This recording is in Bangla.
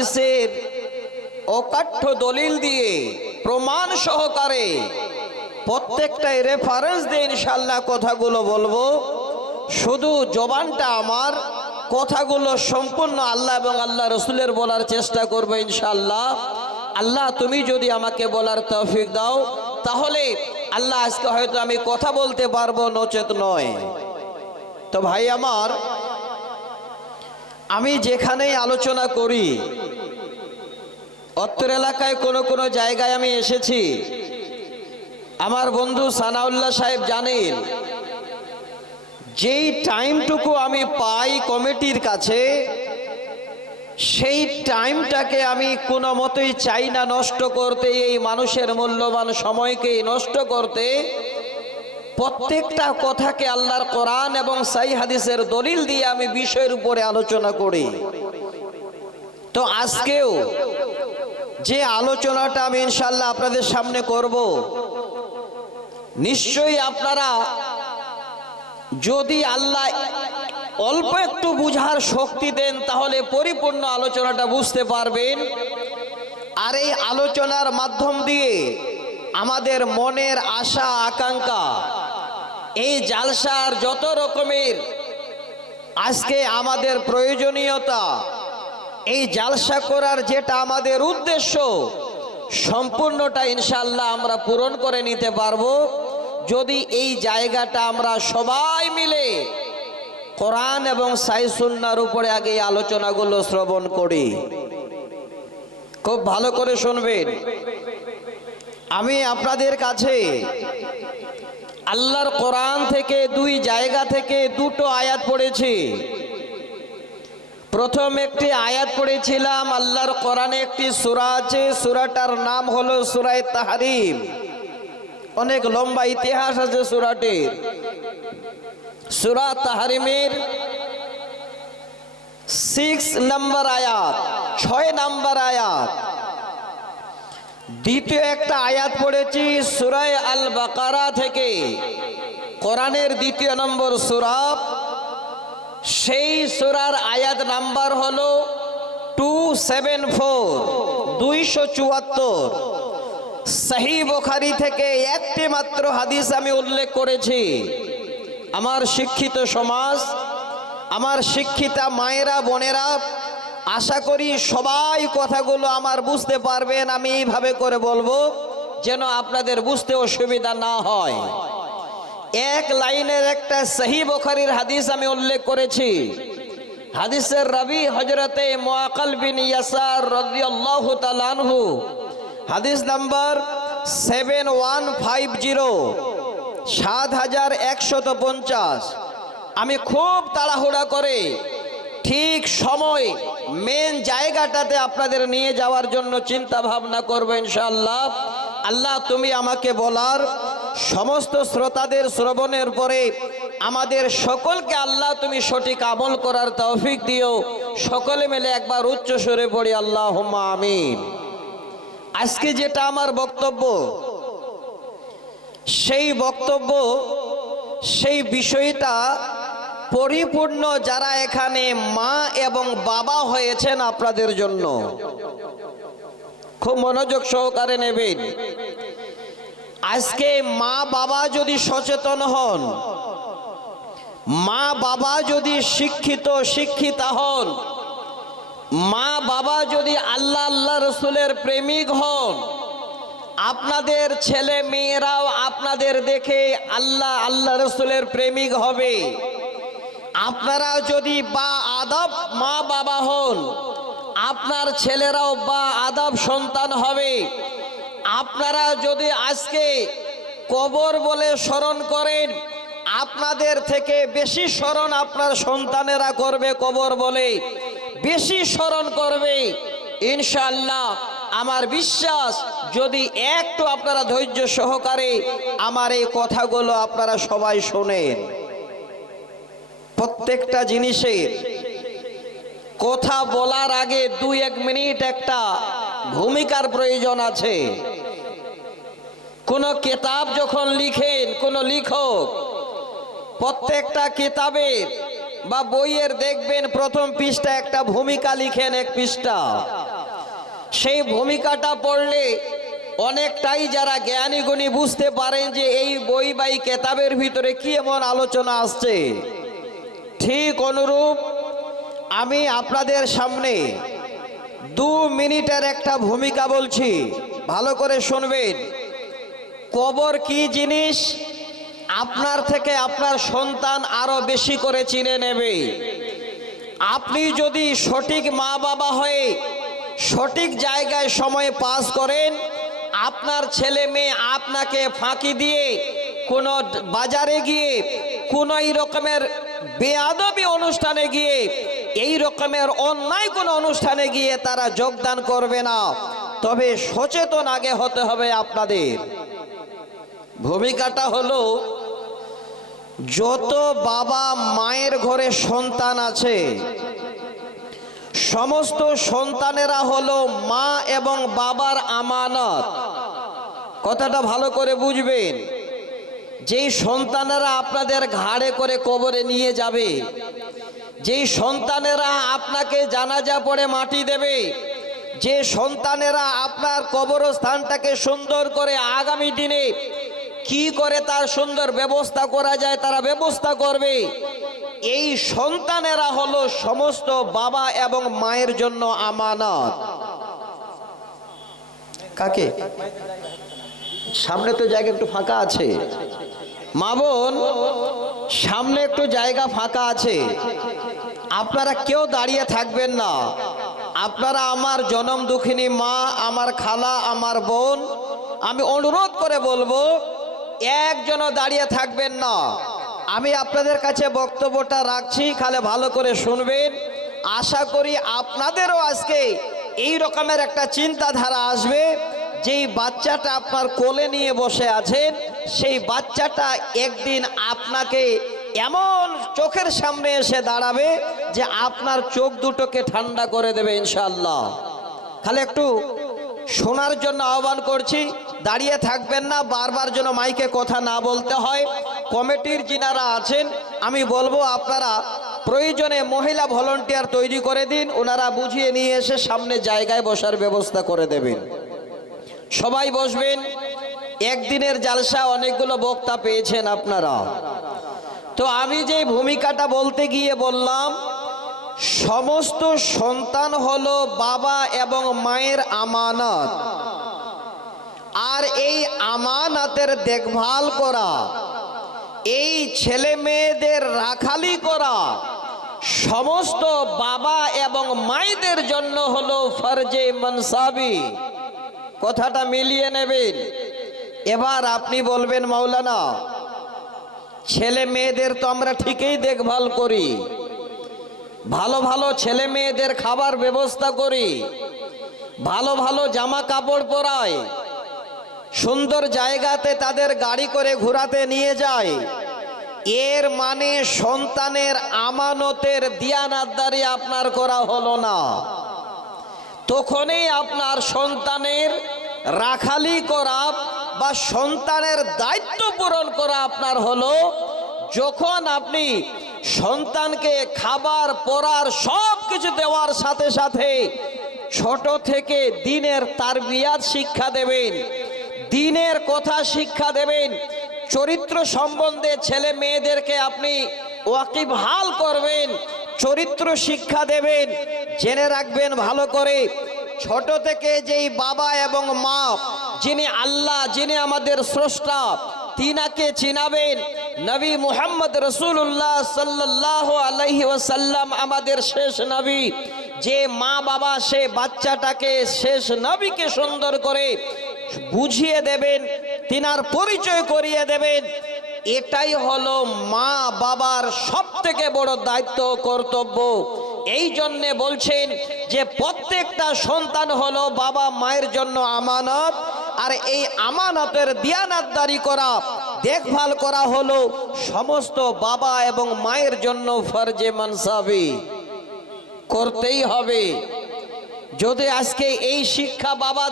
হাদিসের অকাঠ্য দলিল দিয়ে প্রমাণ সহকারে প্রত্যেকটাই রেফারেন্স দিয়ে ইনশাআল্লাহ কথাগুলো বলবো। শুধু জবানটা আমার, কথাগুলো সম্পূর্ণ আল্লাহ এবং আল্লাহ রসুলের বলার চেষ্টা করবো ইনশাআল্লাহ। আল্লাহ তুমি যদি আমাকে বলার তৌফিক দাও তাহলে আল্লাহ আজকে হয়তো আমি কথা বলতে পারবো, নচেত নয়। তো ভাই আমার, আমি যেখানেই আলোচনা করি, অত্র এলাকায় কোনো জায়গায় আমি এসেছি, আমার বন্ধু সানাউল্লাহ সাহেব জানেন, যেই টাইমটুকু আমি পাই কমিটির কাছে, সেই টাইমটাকে আমি কোনো মতেই চাই না নষ্ট করতে, এই মানুষের মূল্যবান সময়কে নষ্ট করতে। প্রত্যেকটা কথাকে আল্লাহর কোরআন এবং সহিহ হাদিসের দলিল দিয়ে আমি বিষয়ের উপরে আলোচনা করি। তো আজকেও যে আলোচনাটা আমি ইনশাআল্লাহ আপনাদের সামনে করব, নিশ্চয়ই আপনারা যদি আল্লাহ অল্প একটু বুঝার শক্তি দেন তাহলে পরিপূর্ণ আলোচনাটা বুঝতে পারবেন। আর এই আলোচনার মাধ্যম দিয়ে আমাদের মনের আশা আকাঙ্ক্ষা, এই জালসার যত রকমের আজকে আমাদের প্রয়োজনীয়তা, এই জালসা করার যেটা আমাদের উদ্দেশ্য, সম্পূর্ণটা ইনশাআল্লাহ আমরা পূরণ করে নিতে পারবো যদি এই জায়গাটা আমরা সবাই মিলে কোরআন এবং সহিহ সুন্নাহর উপরে আগে এই আলোচনাগুলো শ্রবণ করি। খুব ভালো করে শুনবেন। আমি আপনাদের কাছে আল্লাহর কোরআন থেকে দুই জায়গা থেকে দুটো আয়াত পড়েছি। প্রথম একটি আয়াত পড়েছিলাম, আল্লাহর কোরআনে একটি সূরা আছে, সূরাটার নাম হলো সূরা তাহরিম। অনেক লম্বা ইতিহাস আছে সূরাটির। সূরা তাহরিমের 6 নম্বর আয়াত, 6 নম্বর আয়াত। দ্বিতীয় একটা আয়াত পড়েছি সূরা আল বাকারা থেকে, কোরআনের দ্বিতীয় নম্বর সূরা। সেই সূরার আয়াত নাম্বার হলো 274, 274। সহিহ বুখারী থেকে একটি মাত্র হাদিস আমি উল্লেখ করেছি। আমার শিক্ষিত সমাজ, আমার শিক্ষিতা মায়েরা বোনেরা, আশা করি সবাই কথাগুলো আমার বুঝতে পারবেন। আমি এইভাবে করে বলবো যেন আপনাদের বুঝতে অসুবিধা না হয়। এক লাইনের একটা সহিহ বুখারীর হাদিস আমি উল্লেখ করেছি। হাদিসের রাবি হযরতে মুআক্কিল বিন ইয়াসার রাদিয়াল্লাহু তাআলা আনহু, হাদিস নাম্বার 7150, 7150। আমি খুব তাড়াহুড়া করে ঠিক সময় মেন জায়গাটাতে আপনাদের নিয়ে যাওয়ার জন্য চিন্তা ভাবনা করবো ইনশাআল্লাহ। আল্লাহ তুমি আমাকে বলার, সমস্ত শ্রোতাদের শ্রবণের পরে আমাদের সকলকে আল্লাহ তুমি সঠিক আমল করার তৌফিক দিও। সকলে মিলে একবার উচ্চ সুরে পড়ি আল্লাহুম্মা আমিন। আজকে যেটা আমার বক্তব্য, সেই বক্তব্য, সেই বিষয়টা পরিপূর্ণ যারা এখানে মা এবং বাবা হয়েছেন আপনাদের জন্য। খুব মনোযোগ সহকারে নেবেন। আজকে মা বাবা যদি সচেতন হন, মা বাবা যদি শিক্ষিতা হন, মা বাবা যদি আল্লাহ রসুলের প্রেমিক হন, আপনাদের ছেলে মেয়েরাও আপনাদের দেখে আল্লাহ রসুলের প্রেমিক হবে। আপনারা যদি বা আদব মা বাবা হন, আপনার ছেলেরাও বা আদব সন্তান হবে। আপনারা যদি আজকে কবর বলে স্মরণ করেন, আপনাদের থেকে বেশি স্মরণ আপনার সন্তানেরা করবে, কবর বলে বেশি স্মরণ করবে ইনশাআল্লাহ। আমার বিশ্বাস, যদি একটু আপনারা ধৈর্য সহকারে আমার এই কথাগুলো আপনারা সবাই শোনেন। প্রত্যেকটা জিনিসের কথা বলার আগে 2-1 মিনিট একটা ভূমিকার প্রয়োজন আছে। কোন কিতাব যখন লিখেন, কোন লেখক প্রত্যেকটা কিতাবের বা বইয়ের দেখবেন প্রথম পৃষ্ঠা একটা ভূমিকা লিখেন, 1 পৃষ্ঠা। সেই ভূমিকাটা পড়লে অনেকটাই যারা জ্ঞানী গুণী বুঝতে পারেন যে এই বই বা এই কেতাবের ভিতরে কি এমন আলোচনা আসছে। ঠিক অনুরূপ আমি আপনাদের সামনে 2 মিনিটের একটা ভূমিকা বলছি, ভালো করে শুনবেন। কবর কি জিনিস আপনার থেকে আপনার সন্তান আরো বেশি করে চিনে নেবে। আপনি যদি সঠিক মা বাবা হয়ে সঠিক জায়গায় সময় পাস করেন, আপনার ছেলে মেয়ে আপনাকে ফাঁকি দিয়ে কোনো বাজারে গিয়ে কোনো এই রকমের বেয়াদবি অনুষ্ঠানে গিয়ে এই রকমের অন্যায় কোনো অনুষ্ঠানে গিয়ে তারা যোগদান করবে না। তবে সচেতন আগে হতে হবে আপনাদের। ভূমিকাটা হলো, যত বাবা মায়ের ঘরে সন্তান আছে সমস্ত সন্তানেরা হলো মা এবং বাবার আমানত। কথাটা ভালো করে বুঝবেন। যেই সন্তানেরা আপনাদের ঘাড়ে করে কবরে নিয়ে যাবে, যেই সন্তানেরা আপনাকে জানাজা পড়ে মাটি দেবে, যে সন্তানেরা আপনার কবরস্থানটাকে সুন্দর করে আগামী দিনে কি করে তার সুন্দর ব্যবস্থা করা যায় তারা ব্যবস্থা করবে, এই সন্তানেরা হলো সমস্ত বাবা এবং মায়ের জন্য আমানত। কাকে? সামনে তো জায়গা একটু ফাঁকা আছে, মা বোন সামনে একটু জায়গা ফাঁকা আছে, আপনারা কেউ দাঁড়িয়ে থাকবেন না। আপনারা আমার জনম দুঃখিনী মা, আমার খালা, আমার বোন, আমি অনুরোধ করে বলবো একজনও দাঁড়িয়ে থাকবেন না। আমি আপনাদের কাছে বক্তব্যটা রাখছি, খালি ভালো করে শুনবেন। আশা করি আপনাদেরও আজকে এই রকমের একটা চিন্তাধারা আসবে, যেই বাচ্চাটা আপনার কোলে নিয়ে বসে আছেন সেই বাচ্চাটা একদিন আপনাকে এমন চোখের সামনে এসে দাঁড়াবে যে আপনার চোখ দুটোকে ঠান্ডা করে দেবে ইনশাআল্লাহ। খালি একটু শোনার জন্য আহ্বান করছি, দাঁড়িয়ে থাকবেন না, বারবার যেন মাইকে কথা না বলতে হয়। কমিটির যিনারা আছেন আমি বলবো আপনারা প্রয়োজনে মহিলা ভলান্টিয়ার তৈরি করে দিন, ওনারা বুঝিয়ে নিয়ে এসে সামনে জায়গায় বসার ব্যবস্থা করে দেবেন। সবাই বসবেন। একদিনের জালসা, অনেকগুলো বক্তা পেয়েছেন আপনারা। তো আমি যে ভূমিকাটা বলতে গিয়ে বললাম, সমস্ত সন্তান হলো বাবা এবং মায়ের আমানত, আর এই আমানতের দেখভাল করা, এই ছেলে মেয়েদের রাখালি করা সমস্ত বাবা এবং মায়েদের জন্য হলো ফরজে মনসাবি। কথাটা মিলিয়ে নেবেন। এবার আপনি বলবেন, মাওলানা ছেলে মেয়েদের তো আমরা ঠিকই দেখভাল করি, ভালো ভালো ছেলে মেয়েদের খাবার ব্যবস্থা করি, ভালো ভালো জামা কাপড় পরাই, সুন্দর জায়গাতে তাদের গাড়ি করে ঘোরাতে নিয়ে যায়, এর মানে সন্তানের আমানতের দিয়ানাতদারি আপনার করা হলো না। তখনই আপনার সন্তানের রাখালি করা বা সন্তানের দায়িত্ব পূরণ করা আপনার হলো, যখন আপনি সন্তানকে খাবার পরার সব কিছু দেওয়ার সাথে সাথে ছোট থেকে দিনের তারবিয়াত শিক্ষা দেবেন, দিনের কথা শিক্ষা দেবেন, চরিত্র সম্বন্ধে ছেলে মেয়েদেরকে আপনি ওয়াকিবহাল করবেন, চরিত্র শিক্ষা দেবেন। জেনে রাখবেন ভালো করে, ছোট থেকে যেই বাবা এবং মা, যিনি আল্লাহ, যিনি আমাদের স্রষ্টা, তিনাকে চিনাবেন। নবী মুহাম্মদ রাসূলুল্লাহ সাল্লাল্লাহু আলাইহি ওয়াসাল্লাম আমাদের শেষ নবী। যে মা বাবা সে বাচ্চাটাকে শেষ নবীকে সুন্দর করে বুঝিয়ে দেবেন, তিনার পরিচয় করিয়ে দেবেন। এটাই হলো মা বাবার সবথেকে বড় দায়িত্ব, কর্তব্য। এই জন্য বলছেন যে প্রত্যেকটা সন্তান হলো বাবা মায়ের জন্য আমানত, আর এই আমানতের দিয়ানাতদারি করা, দেখভাল করা হলো সমস্ত বাবা এবং মায়ের জন্য ফরজে মানসাবি। করতেই হবে। যদি আজকে এই শিক্ষা বাবা